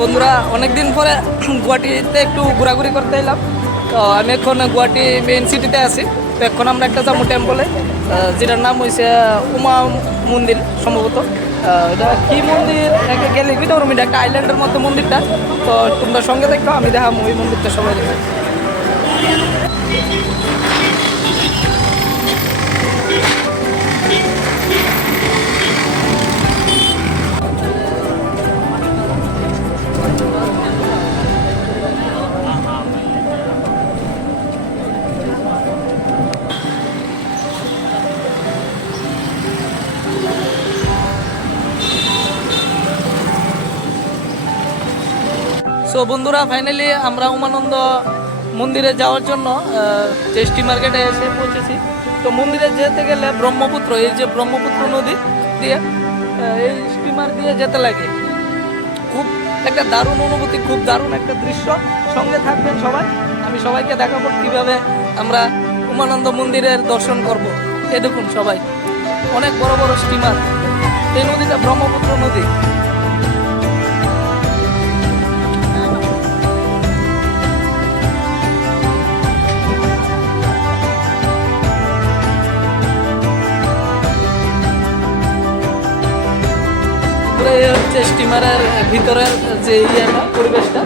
বন্ধুরা, অনেকদিন পরে গুয়াহাটিতে একটু ঘোরাঘুরি করতে এলাম। তো আমি এখন গুয়াহাটি মেইন সিটিতে আছি। তো এখন আমরা একটা যাব টেম্পলে যেটার নাম হয়েছে উমা মন্দির সম্ভবত। এটা কি মন্দির? একে গেলে কি ধরুন এটা একটা আইল্যান্ডের মধ্যে মন্দিরটা। তো তোমরা সঙ্গে দেখো, আমি দেখাম ওই মন্দিরটা সবাই দেখো। সো বন্ধুরা ফাইনালি আমরা উমানন্দ মন্দিরে যাওয়ার জন্য টেস্টি মার্কেটে এসে পৌঁছেছি। তো মন্দিরে যেতে গেলে ব্রহ্মপুত্র, এই যে ব্রহ্মপুত্র নদী দিয়ে এই স্টিমার দিয়ে যেতে লাগে। খুব একটা দারুণ অনুভূতি, খুব দারুণ একটা দৃশ্য। সঙ্গে থাকবেন সবাই। আমি সবাইকে দেখাবো কীভাবে আমরা উমানন্দ মন্দিরের দর্শন করব। এ দেখুন সবাই, অনেক বড় বড় স্টিমার এই নদীটা ব্রহ্মপুত্র নদী। এই হচ্ছে স্টিমারের ভিতরের যে ইয়েটা, পরিবেশটা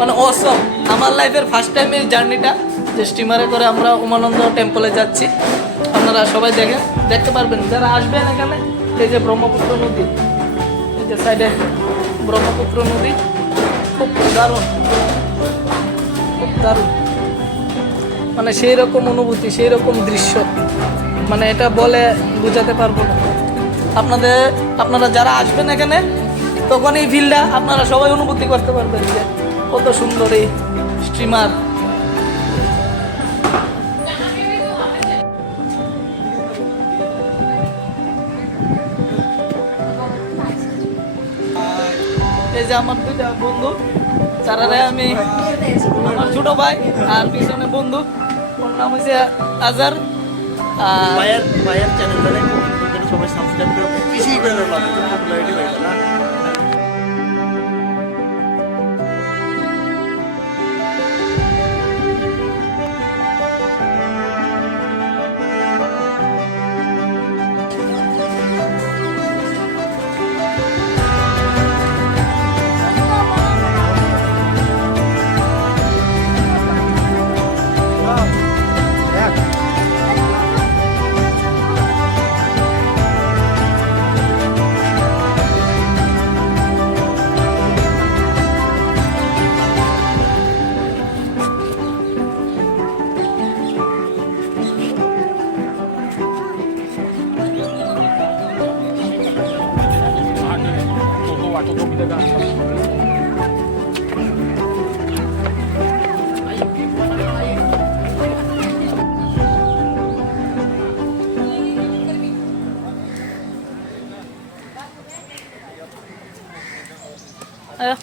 মানে অসম আমার লাইফের ফার্স্ট টাইম এই জার্নিটা যে স্টিমারে করে আমরা উমানন্দ টেম্পলে যাচ্ছি। আপনারা সবাই দেখেন দেখতে পারবেন। যারা আসবেন এখানে, এই যে ব্রহ্মপুত্র নদী, এই যে সাইডে ব্রহ্মপুত্র নদী, খুব দারুণ খুব দারুণ। মানে সেই রকম অনুভূতি সেই রকম দৃশ্য। মানে এটা বলে বোঝাতে পারব না। আপনাদের, আপনারা যারা আসবেন এখানে, তখন এই ফিল্ডটা আপনারা সবাই অনুভূতি করতে পারবেন যে কত সুন্দর এই স্ট্রিমার এই যে আমার দুইটা বন্ধু, তারারে আমি, আমার ছোট ভাই আর পিছনে বন্ধু। ওর নাম হচ্ছে আজার। আর ভাইয়ের ভাইয়ের চ্যানেলটারে সবাই সাবস্ক্রাইব করে বেশি করে লাভ পপুলারিটি হয়ে গেল না আয়া।